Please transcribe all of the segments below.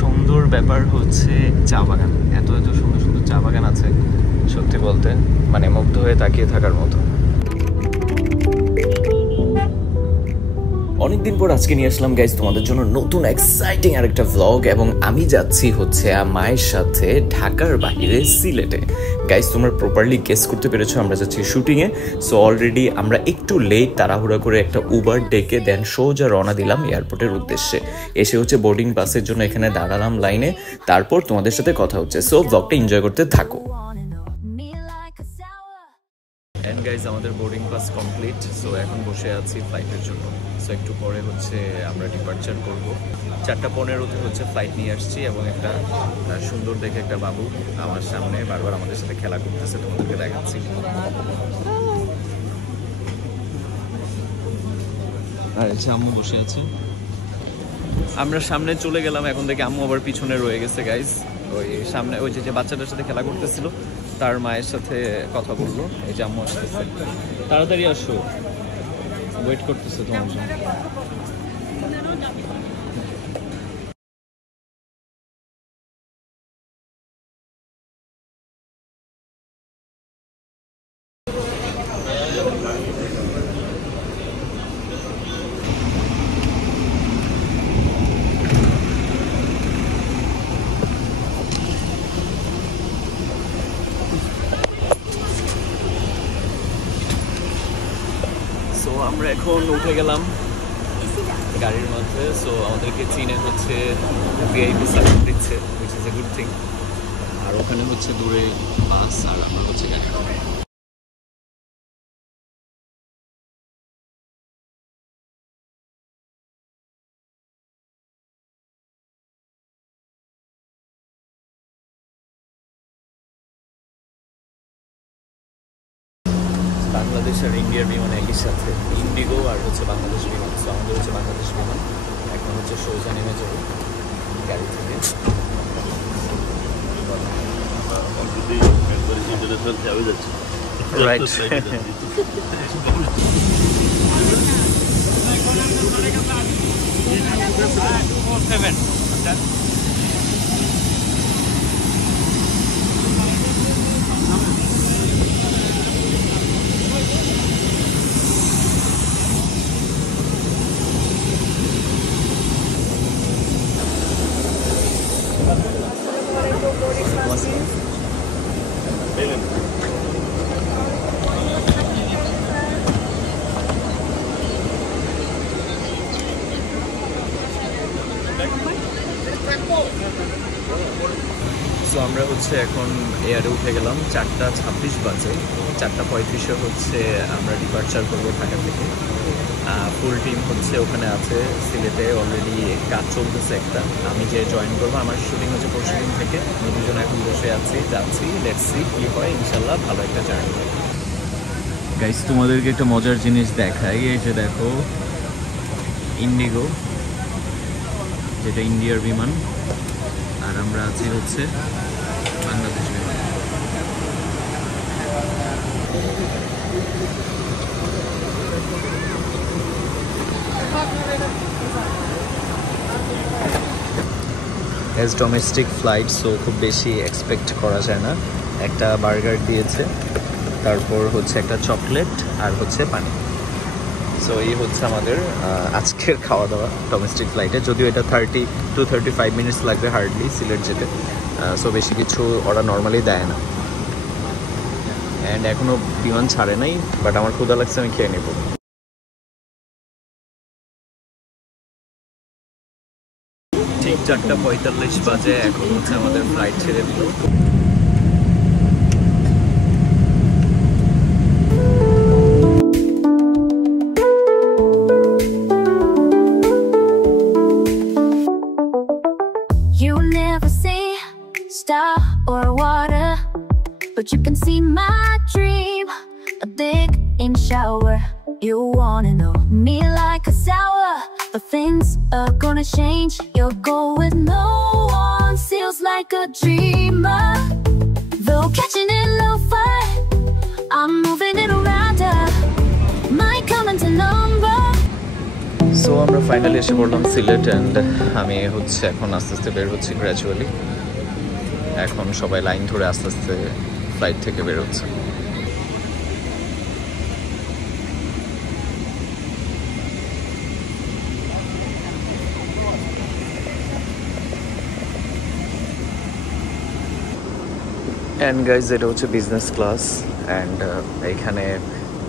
সুন্দর ব্যাপার হচ্ছে চা বাগান, এত এত সুন্দর সুন্দর চা বাগান আছে, সত্যি বলতে মানে মুগ্ধ হয়ে তাকিয়ে থাকার মতো। অনেকদিন পর আজকে নিয়ে আসলাম গাইজ তোমাদের জন্য নতুন এক্সাইটিং আরেকটা ভ্লগ, এবং আমি যাচ্ছি হচ্ছে মায়ের সাথে ঢাকার বাইরে সিলেটে। গাইজ তোমরা প্রপারলি গেস করতে পেরেছো, আমরা যাচ্ছি শুটিংয়ে। সো অলরেডি আমরা একটু লেট, তাড়াহুড়া করে একটা উবার ডেকে দেন সোজা রওনা দিলাম এয়ারপোর্টের উদ্দেশ্যে। এসে হচ্ছে বোর্ডিং পাসের জন্য এখানে দাঁড়ালাম লাইনে, তারপর তোমাদের সাথে কথা হচ্ছে। সো ভ্লগটা এনজয় করতে থাকো। এন্ড গাইজ আমাদের বোর্ডিং পাস কমপ্লিট। সো এখন বসে আছি ফ্লাইটের জন্য। সো একটু পরে হচ্ছে আমরা ডিপার্চার করব। 4:15-তে হচ্ছে ফ্লাইট নিয়ে আসছি, এবং একটা সুন্দর দেখে একটা বাবু আমার সামনে বারবার আমাদের সাথে খেলা করতেছে, তোমাদেরকে দেখাচ্ছি। আর আম্মু বসে আছে, আমরা সামনে চলে গেলাম, এখন থেকে আম্মু আবার পিছনে রয়ে গেছে গাইজ। ওই সামনে ওই যে বাচ্চাটার সাথে খেলা করতেছিল তার মায়ের সাথে কথা বললো। এই যে আম্মু আসতেছে, তাড়াতাড়ি আসো, ওয়েট করতেছে তোমার জন্য। সো আমরা এখন উঠে গেলাম গাড়ির মধ্যে। সো আমাদেরকে চীনে হচ্ছে ভিআইপি সার্ভিস দিচ্ছে, which is a good thing. আর ওখানে হচ্ছে দূরে বাস, আর আমরা হচ্ছে গাড়ি। বাংলাদেশ আর ইন্ডিয়ার বিমান একই সাথে, ইন্ডিগো আর হচ্ছে বাংলাদেশ বিমান। সো আমাদের হচ্ছে বাংলাদেশ বিমান, এখন হচ্ছে সোজা নেমে যাবো গাড়ি থেকে। রাইট। সো আমরা হচ্ছে এখন এয়ারে উঠে গেলাম, 4:26 বাজে। 4:35-এ হচ্ছে আমরা ডিপার্চার করবো ঢাকা থেকে। ফুল টিম হচ্ছে ওখানে আছে সিলেটে, অলরেডি কাজ চলতেছে একটা। আমি যে জয়েন করবো, আমার শুটিং হচ্ছে পরশুদিন থেকে। আমি দুজনে এখন বসে আছি, যাচ্ছি, লেটস সি কি হয়। ইনশাল্লাহ ভালো একটা জার্নি হবে। গাইস তোমাদেরকে একটা মজার জিনিস দেখাই, এই যে দেখো ইন্ডিগো, যেটা ইন্ডিয়ার বিমান, আর আমরা আছি হচ্ছে বাংলাদেশ বিমান। এস ডোমেস্টিক ফ্লাইট, সো খুব বেশি এক্সপেক্ট করা যায় না। একটা বার্গার দিয়েছে, তারপর হচ্ছে একটা চকলেট, আর হচ্ছে পানি। সো এই হচ্ছে আমাদের আজকের খাওয়া দাওয়া ডোমেস্টিক ফ্লাইটে। যদিও এটা 30 to 35 মিনিটস লাগবে হার্ডলি সিলেট যেতে। সো বেশি কিছু ওরা নর্মালি দেয় না। অ্যান্ড এখনও বিমান ছাড়ে নাই, বাট আমার ক্ষুধা লাগছে, আমি খেয়ে নেব। ঠিক 4:45 বাজে, এখন হচ্ছে আমাদের ফ্লাইট ছেড়ে দিল। But you can see my dream, a big in shower. You wanna know me like a sour, but things are gonna change. You'll go with no one, feels like a dreamer. Though catching it low fight, I'm moving it around her. My comment a number. So আমরা finally এসে পড়লাম Sylhet and আমি হচ্ছে এখন আস্তে আস্তে বের হচ্ছি গ্র্যাজুয়ালি। এখন সবাই লাইন ধরে আস্তে আস্তে ফ্লাইট থেকে বের হচ্ছে। অ্যান্ড গাইজ এটা হচ্ছে বিজনেস ক্লাস অ্যান্ড এখানে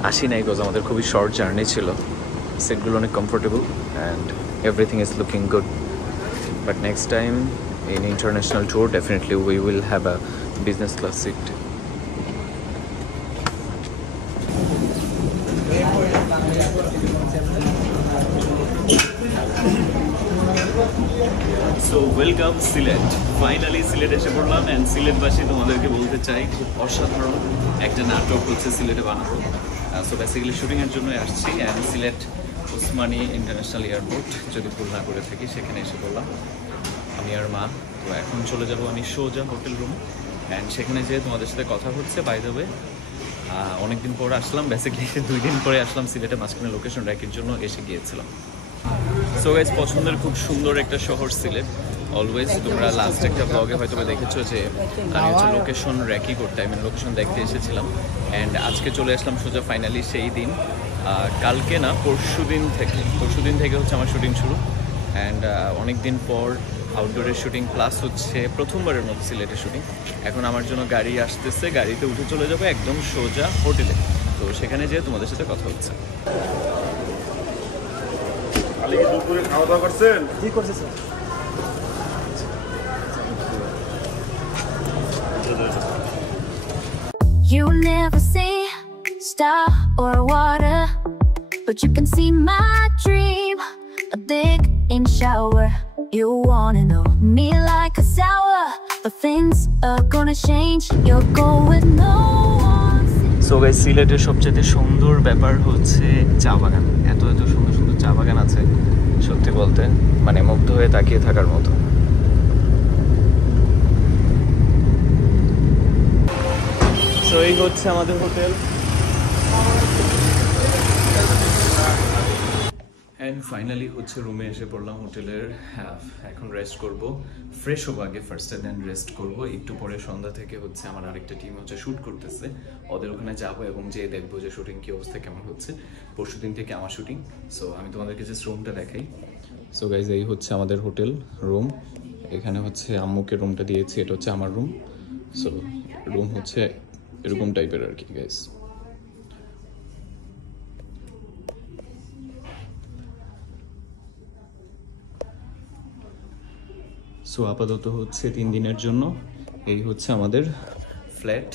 আসি নাই বিকজ আমাদের খুবই শর্ট জার্নি ছিল। সিটগুলো অনেক comfortable and everything is looking good, but next time in international tour definitely we will have a business class seat. So welcome Sylhet. Finally Sylhet এসে পড়লাম অ্যান্ড সিলেটবাসী তোমাদেরকে বলতে চাই খুব অসাধারণ একটা নাটক হচ্ছে সিলেটে বানানো। সো বেসিক্যালি শুটিংয়ের জন্য আসছি and Sylhet Osmani international airport যদি ভুল না করে থাকি সেখানে এসে পড়লাম আমি আর মা। তো এখন চলে যাব আমি সোজা হোটেল রুম অ্যান্ড সেখানে যেয়ে তোমাদের সাথে কথা হচ্ছে। বাই দ্য ওয়ে অনেকদিন পরে আসলাম, বেসিক্যালি 2 দিন পরে আসলাম সিলেটে, মাঝখানে লোকেশন র্যাকের জন্য এসে গিয়েছিলাম। সো গাইজ পছন্দের খুব সুন্দর একটা শহর সিলেট। অলওয়েজ তোমরা লাস্ট একটা ব্লগে হয়তো দেখেছো যে আমি হচ্ছে লোকেশন র্যাকি করতে, আমি লোকেশন দেখতে এসেছিলাম অ্যান্ড আজকে চলে আসলাম সোজা ফাইনালি সেই দিন। কালকে না পরশু দিন থেকে হচ্ছে আমার শুটিং শুরু অ্যান্ড অনেক দিন পর আউটডোরের শুটিং প্লাস হচ্ছে প্রথমবারের মতো সিলেটের শুটিং। এখন আমার জন্য গাড়ি আসতেছে, গাড়িতে উঠে চলে যাবো একদম সোজা হোটেলে। তো সেখানে যেয়ে তোমাদের সাথে কথা হচ্ছে। খাওয়া দাওয়া করছেন? জি করছে sir. You never see star or water, but you can see my dream, a big in shower. You wanna know me like a sour, but things are gonna change. You'll go with no one. So guys সিলেটের সবচেয়ে সুন্দর ব্যাপার হচ্ছে চা বাগান। এত এত সুন্দর সুন্দর চা বাগান আছে, সত্যি বলতে মানে মুগ্ধ হয়ে তাকিয়ে থাকার মতো। সো এই হচ্ছে আমাদের হোটেল অ্যান্ড ফাইনালি হচ্ছে রুমে এসে পড়লাম হোটেলের। এখন রেস্ট করব, ফ্রেশ হবো আগে ফার্স্ট দেন রেস্ট করব। একটু পরে সন্ধ্যা থেকে হচ্ছে আমার আরেকটা টিম হচ্ছে শ্যুট করতেছে, ওদের ওখানে যাবো এবং যেয়ে দেখবো যে শুটিং কি অবস্থা কেমন হচ্ছে। পরশুদিন থেকে আমার শুটিং। সো আমি তোমাদেরকে জাস্ট রুমটা দেখাই। সো গাইজ এই হচ্ছে আমাদের হোটেল রুম, এখানে হচ্ছে আম্মুকে রুমটা দিয়েছি, এটা হচ্ছে আমার রুম। সো রুম হচ্ছে এরকম টাইপের আর কি গাইজ। সো আপাতত হচ্ছে 3 দিনের জন্য এই হচ্ছে আমাদের ফ্ল্যাট,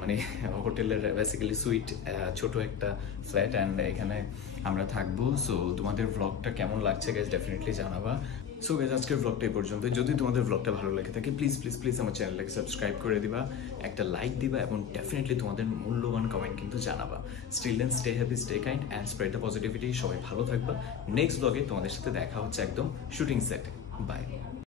মানে হোটেলের বেসিক্যালি সুইট, ছোট একটা ফ্ল্যাট অ্যান্ড এখানে আমরা থাকবো। সো তোমাদের ব্লগটা কেমন লাগছে গাইজ ডেফিনেটলি জানাবা। সো গাইজ আজকের ব্লগটা এই পর্যন্ত। যদি তোমাদের ব্লগটা ভালো লেগে থাকে প্লিজ প্লিজ প্লিজ আমার চ্যানেলটাকে সাবস্ক্রাইব করে দিবা, একটা লাইক দিবা এবং ডেফিনেটলি তোমাদের মূল্যবান কমেন্ট কিন্তু জানাবা। Still then stay happy, stay kind and spread the positivity. সবাই ভালো থাকবা। নেক্সট ব্লগে তোমাদের সাথে দেখা হচ্ছে একদম শুটিং সেটে। বাই।